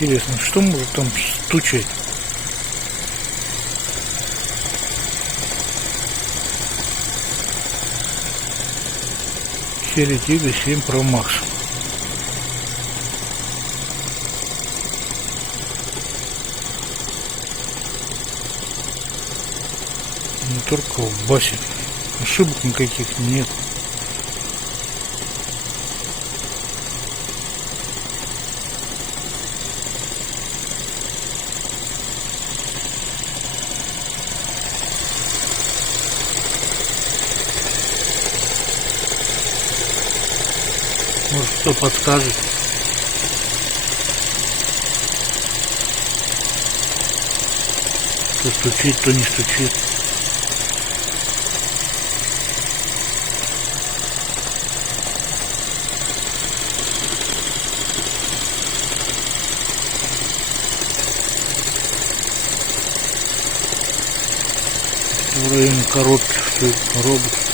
Интересно, что может там стучать? Cherry Tiggo 7 Pro Max. Не только в басе. Ошибок никаких нет. Может, кто подскажет. То стучит, то не стучит. В районе коробки стоит робот.